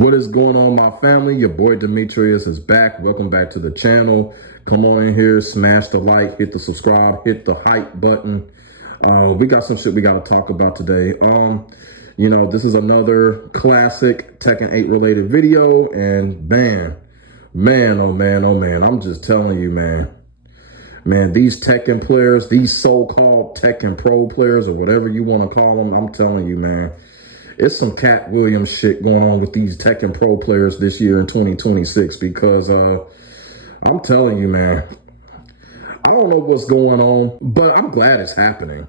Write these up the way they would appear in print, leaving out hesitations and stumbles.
What is going on, my family? Your boy Demetrius is back. Welcome back to the channel. Come on in here, smash the like, hit the subscribe, hit the hype button. We got some shit we got to talk about today. This is another classic Tekken 8 related video, and oh man, I'm just telling you, man, these Tekken players, these so-called Tekken Pro players, or whatever you want to call them, I'm telling you, man, it's some Cat Williams shit going on with these Tekken Pro players this year in 2026 because I'm telling you, man, I don't know what's going on, but I'm glad it's happening.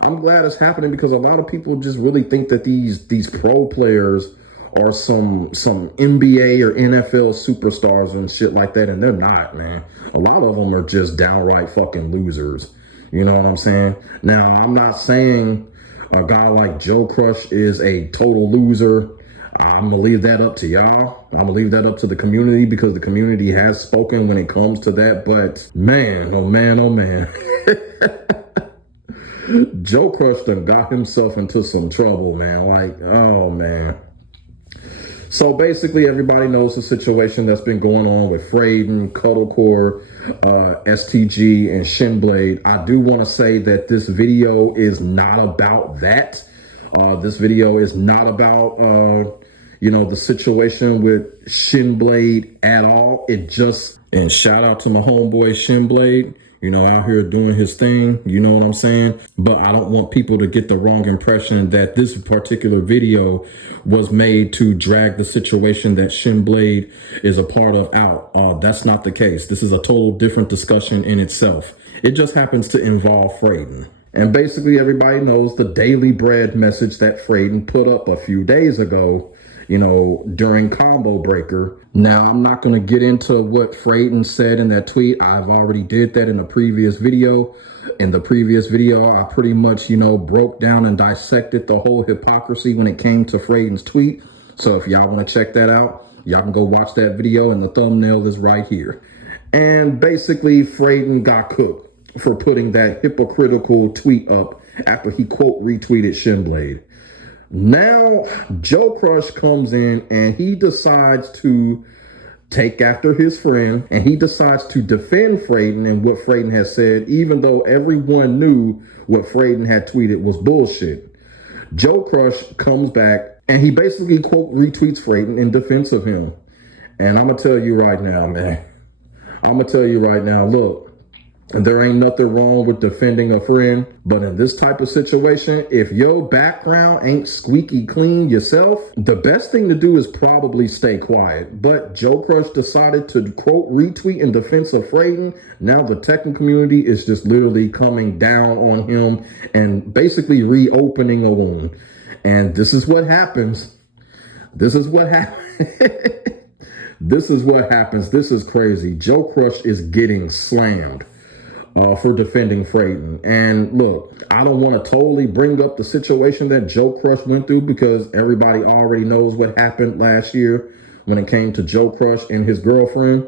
I'm glad it's happening because a lot of people just really think that these pro players are some NBA or NFL superstars and shit like that, and they're not, man. A lot of them are just downright fucking losers. You know what I'm saying? Now, I'm not saying a guy like Joe Crush is a total loser. I'm gonna leave that up to y'all. I'm gonna leave that up to the community because the community has spoken when it comes to that. But man, oh man. Joe Crush done got himself into some trouble, man. Like, oh man. So basically, everybody knows the situation that's been going on with Fradin, Cuddlecore, STG, and Shinblade. I do want to say that this video is not about that. This video is not about, the situation with Shinblade at all. And shout out to my homeboy Shinblade. Out here doing his thing, you know what I'm saying? But I don't want people to get the wrong impression that this particular video was made to drag the situation that Shinblade is a part of out. That's not the case. This is a total different discussion in itself. It just happens to involve Fradin. And basically everybody knows the Daily Bread message that Fradin put up a few days ago, during Combo Breaker. Now, I'm not going to get into what Fradin said in that tweet. I've already did that in a previous video. In the previous video, I pretty much, broke down and dissected the whole hypocrisy when it came to Fradin's tweet. So if y'all want to check that out, y'all can go watch that video, and the thumbnail is right here. And basically, Fradin got cooked for putting that hypocritical tweet up after he quote retweeted Shinblade. Now, Joe Crush comes in and he decides to take after his friend, and he decides to defend Fradin and what Fradin has said, even though everyone knew what Fradin had tweeted was bullshit. Joe Crush comes back and he basically quote retweets Fradin in defense of him. And I'm going to tell you right now, man. Look. There ain't nothing wrong with defending a friend, but in this type of situation, if your background ain't squeaky clean yourself, the best thing to do is probably stay quiet. But Joe Crush decided to quote retweet in defense of Fradin. Now the Tekken community is just literally coming down on him and basically reopening a wound. And this is what happens. This is what happens. This is crazy. Joe Crush is getting slammed for defending Fradin. And look, I don't want to totally bring up the situation that Joe Crush went through because everybody already knows what happened last year when it came to Joe Crush and his girlfriend.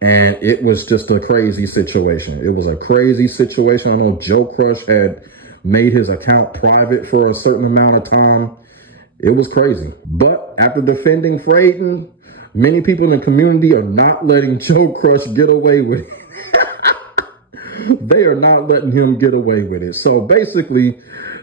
And it was just a crazy situation. It was a crazy situation. I know Joe Crush had made his account private for a certain amount of time. It was crazy. But after defending Fradin, many people in the community are not letting Joe Crush get away with it. They are not letting him get away with it. So basically,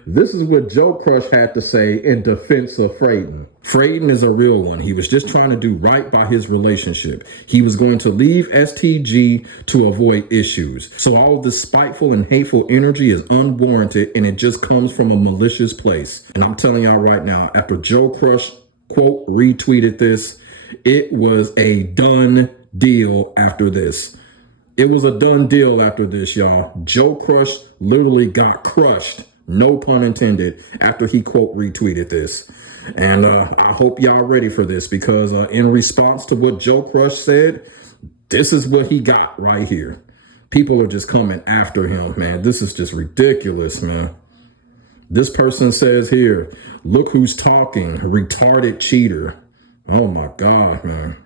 this is what Joe Crush had to say in defense of Fradin. Fradin is a real one. He was just trying to do right by his relationship. He was going to leave STG to avoid issues. So all of this spiteful and hateful energy is unwarranted, and it just comes from a malicious place. And I'm telling y'all right now, after Joe Crush, quote, retweeted this, it was a done deal after this. It was a done deal after this, y'all. Joe Crush literally got crushed, no pun intended, after he quote retweeted this. And I hope y'all ready for this because in response to what Joe Crush said, this is what he got right here. People are just coming after him, man. This is just ridiculous, man. This person says here, look who's talking, retarded cheater. Oh my God, man.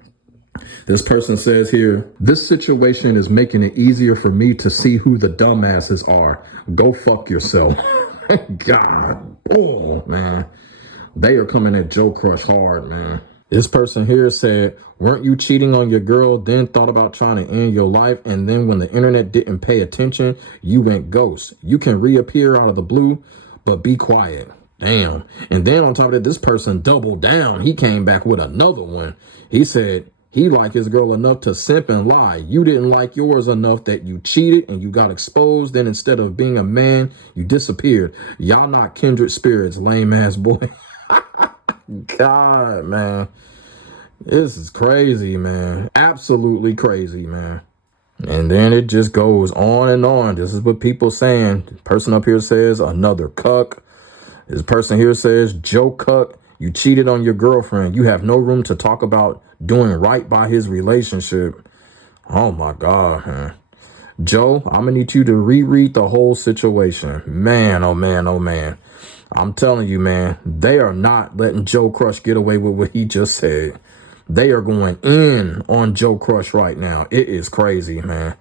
This person says here, this situation is making it easier for me to see who the dumbasses are. Go fuck yourself. God, oh man. They are coming at Joe Crush hard, man. This person here said, weren't you cheating on your girl, then thought about trying to end your life, and then when the internet didn't pay attention, you went ghost. You can reappear out of the blue, but be quiet. Damn. And then on top of that, this person doubled down. He came back with another one. He said he liked his girl enough to simp and lie. You didn't like yours enough that you cheated and you got exposed. Then instead of being a man, you disappeared. Y'all not kindred spirits, lame ass boy. God, man. This is crazy, man. Absolutely crazy, man. And then it just goes on and on. This is what people saying. The person up here says another cuck. This person here says, Joe cuck, you cheated on your girlfriend. You have no room to talk about doing right by his relationship. Oh my God, man. Joe, I'm gonna need you to reread the whole situation. Man, oh man, oh man. I'm telling you, man, they are not letting Joe Crush get away with what he just said. They are going in on Joe Crush right now. It is crazy, man.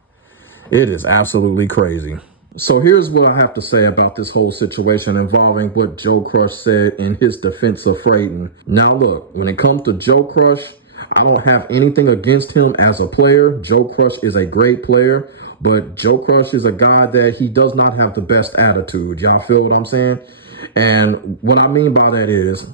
It is absolutely crazy. So here's what I have to say about this whole situation involving what Joe Crush said in his defense of Fradin. Now look, when it comes to Joe Crush, I don't have anything against him as a player. Joe Crush is a great player, but Joe Crush is a guy that he does not have the best attitude. Y'all feel what I'm saying? And what I mean by that is,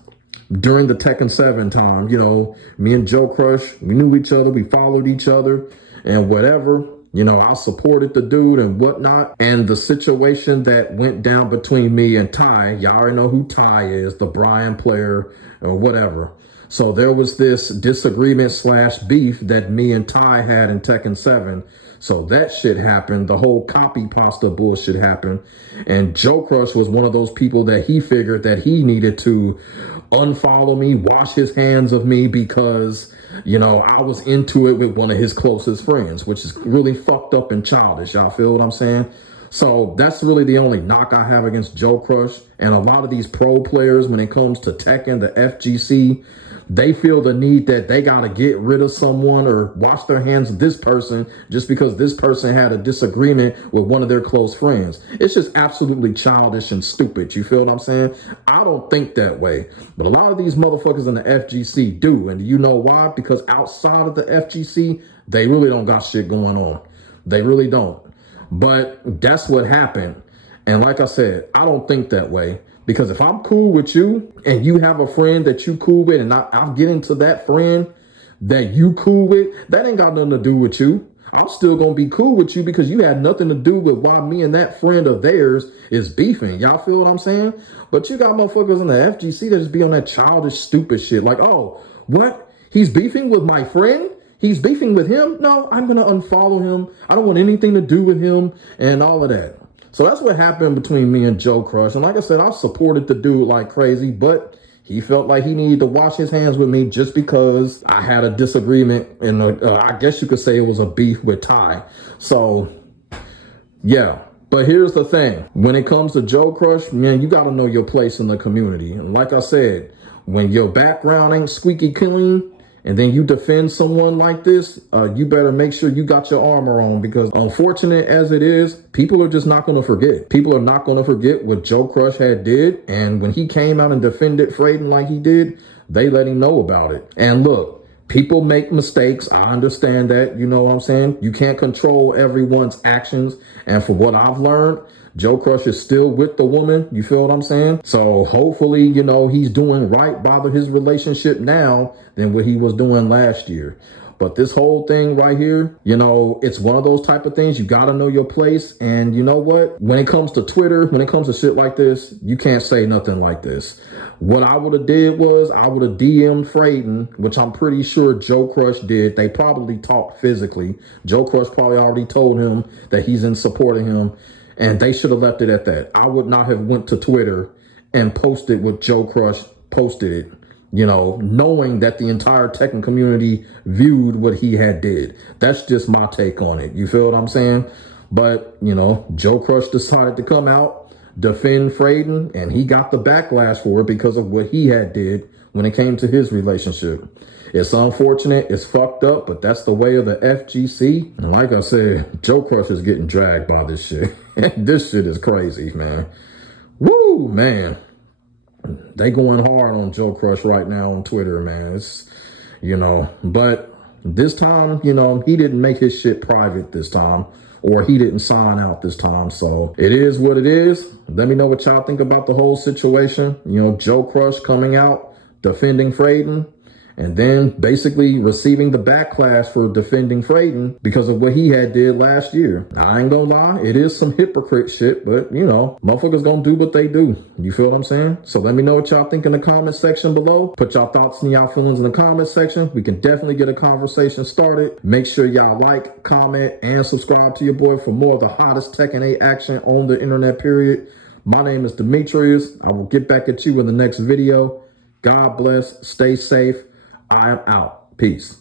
during the Tekken 7 time, you know, me and Joe Crush, we knew each other, we followed each other, and whatever, you know, I supported the dude and whatnot. And the situation that went down between me and Ty, y'all already know who Ty is, the Brian player or whatever. So there was this disagreement slash beef that me and Ty had in Tekken 7. So that shit happened. The whole copy pasta bullshit happened. And Joe Crush was one of those people that he figured that he needed to unfollow me, wash his hands of me because, you know, I was into it with one of his closest friends, which is really fucked up and childish. Y'all feel what I'm saying? So that's really the only knock I have against Joe Crush. And a lot of these pro players, when it comes to Tekken, the FGC, they feel the need that they got to get rid of someone or wash their hands of this person just because this person had a disagreement with one of their close friends. It's just absolutely childish and stupid. You feel what I'm saying? I don't think that way. But a lot of these motherfuckers in the FGC do. And you know why? Because outside of the FGC, they really don't got shit going on. They really don't. But that's what happened. And like I said, I don't think that way. Because if I'm cool with you and you have a friend that you cool with and I'll get into that friend that you cool with, that ain't got nothing to do with you. I'm still going to be cool with you because you had nothing to do with why me and that friend of theirs is beefing. Y'all feel what I'm saying? But you got motherfuckers in the FGC that just be on that childish, stupid shit. Like, oh, what? He's beefing with my friend? He's beefing with him? No, I'm going to unfollow him. I don't want anything to do with him and all of that. So that's what happened between me and Joe Crush. And like I said, I supported the dude like crazy, but he felt like he needed to wash his hands with me just because I had a disagreement. And I guess you could say it was a beef with Ty. So, yeah. But here's the thing. When it comes to Joe Crush, man, you got to know your place in the community. And like I said, when your background ain't squeaky clean, and then you defend someone like this, you better make sure you got your armor on because unfortunate as it is, people are just not going to forget. People are not going to forget what Joe Crush had did. And when he came out and defended Fradin like he did, they let him know about it. And look, people make mistakes. I understand that. You know what I'm saying? You can't control everyone's actions. And for what I've learned, Joe Crush is still with the woman. You feel what I'm saying? So hopefully, you know, he's doing right by his relationship now than what he was doing last year. But this whole thing right here, you know, it's one of those type of things. You got to know your place. And you know what? When it comes to Twitter, when it comes to shit like this, you can't say nothing like this. What I would have did was I would have DM'd Fradin, which I'm pretty sure Joe Crush did. They probably talked physically. Joe Crush probably already told him that he's in support of him. And they should have left it at that. I would not have went to Twitter and posted what Joe Crush posted it, you know, knowing that the entire Tekken community viewed what he had did. That's just my take on it. You feel what I'm saying? But, you know, Joe Crush decided to come out, defend Fradin, and he got the backlash for it because of what he had did when it came to his relationship. It's unfortunate, it's fucked up, but that's the way of the FGC. And like I said, Joe Crush is getting dragged by this shit. This shit is crazy, man. Woo, man. They going hard on Joe Crush right now on Twitter, man. you know. But this time, you know, he didn't make his shit private this time, or he didn't sign out this time. So it is what it is. Let me know what y'all think about the whole situation. You know, Joe Crush coming out, defending Fradin, and then basically receiving the backlash for defending Fradin because of what he had did last year. I ain't gonna lie, it is some hypocrite shit, but you know, motherfuckers gonna do what they do. You feel what I'm saying? So let me know what y'all think in the comment section below. Put y'all thoughts and y'all feelings in the comment section. We can definitely get a conversation started. Make sure y'all like, comment, and subscribe to your boy for more of the hottest Tekken 8 action on the internet, period. My name is Demetrius. I will get back at you in the next video. God bless. Stay safe. I am out. Peace.